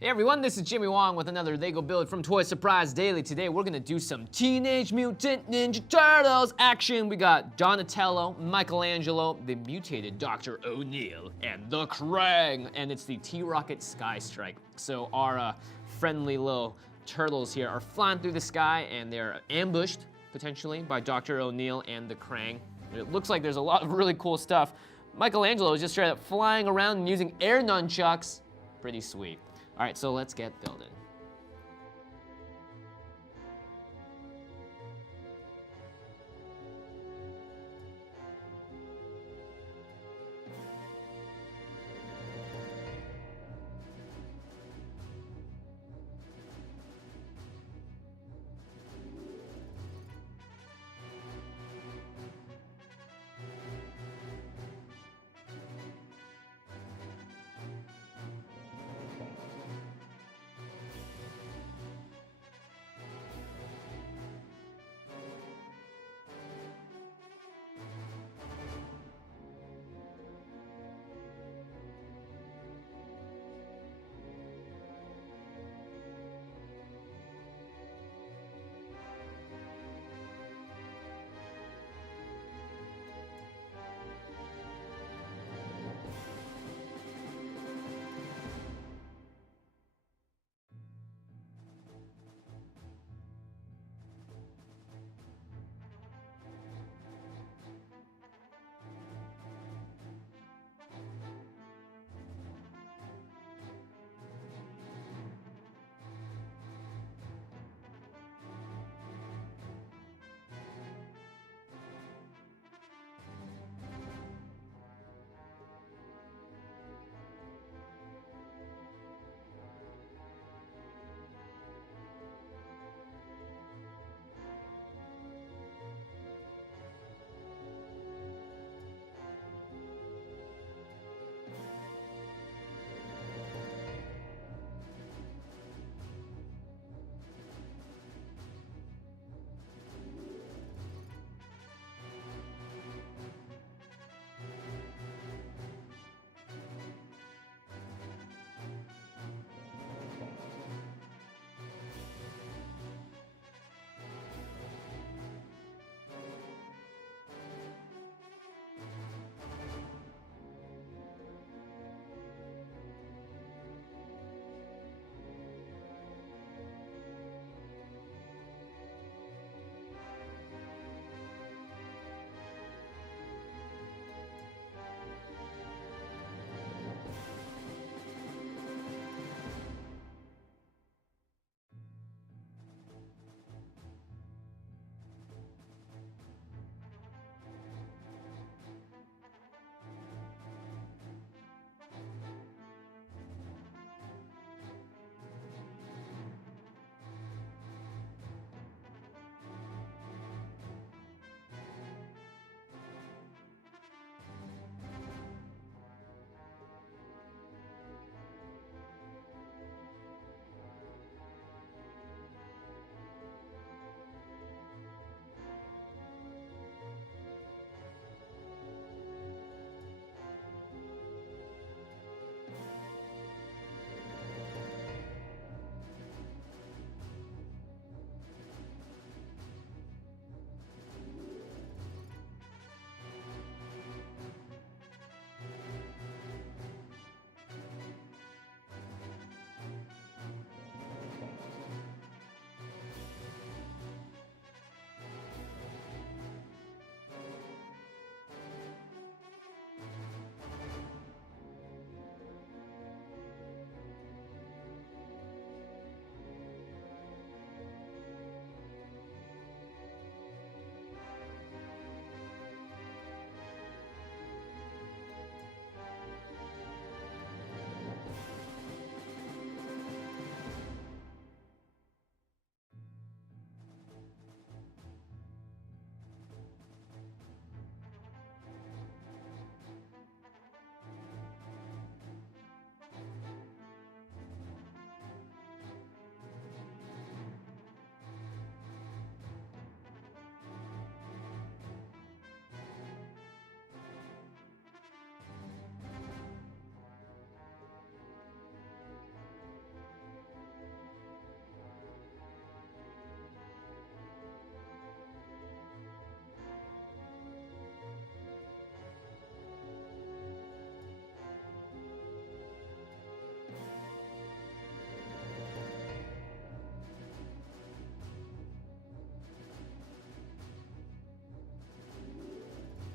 Hey everyone, this is Jimmy Wong with another Lego build from Toy Surprise Daily. Today we're gonna do some Teenage Mutant Ninja Turtles action. We got Donatello, Michelangelo, the mutated Dr. O'Neill, and the Krang. And it's the T-Rocket Sky Strike. So our friendly little turtles here are flying through the sky and they're ambushed, potentially, by Dr. O'Neill and the Krang. It looks like there's a lot of really cool stuff. Michelangelo is just straight up flying around and using air nunchucks. Pretty sweet. All right, so let's get building.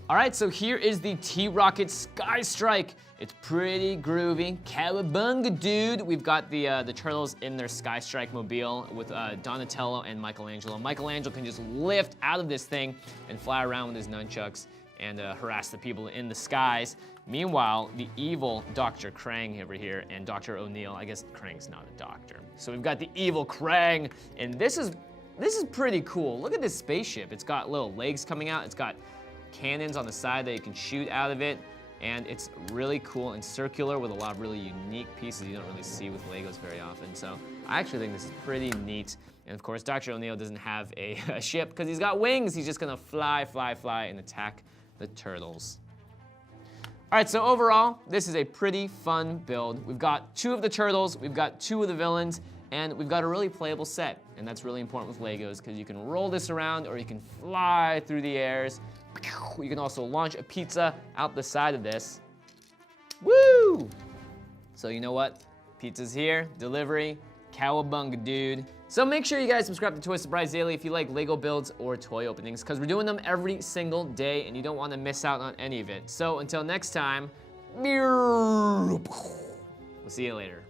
All right, so here is the T-Rocket Sky Strike. It's pretty groovy. Cowabunga, dude. We've got the turtles in their Sky Strike mobile with Donatello and Michelangelo. Michelangelo can just lift out of this thing and fly around with his nunchucks and harass the people in the skies. Meanwhile, the evil Dr. Krang over here and Dr. O'Neill, I guess Krang's not a doctor. So we've got the evil Krang, and this is pretty cool. Look at this spaceship. It's got little legs coming out. It's got cannons on the side that you can shoot out of it, and it's really cool and circular with a lot of really unique pieces you don't really see with Legos very often. So I actually think this is pretty neat. And of course, Dr. O'Neill doesn't have a ship because he's got wings. He's just gonna fly, fly, fly and attack the turtles. All right, so overall, this is a pretty fun build. We've got 2 of the turtles, we've got 2 of the villains, and we've got a really playable set. And that's really important with Legos because you can roll this around or you can fly through the airs. You can also launch a pizza out the side of this. Woo! So you know what? Pizza's here, delivery, cowabunga, dude. So make sure you guys subscribe to Toy Surprise Daily if you like Lego builds or toy openings, because we're doing them every single day and you don't want to miss out on any of it. So until next time, we'll see you later.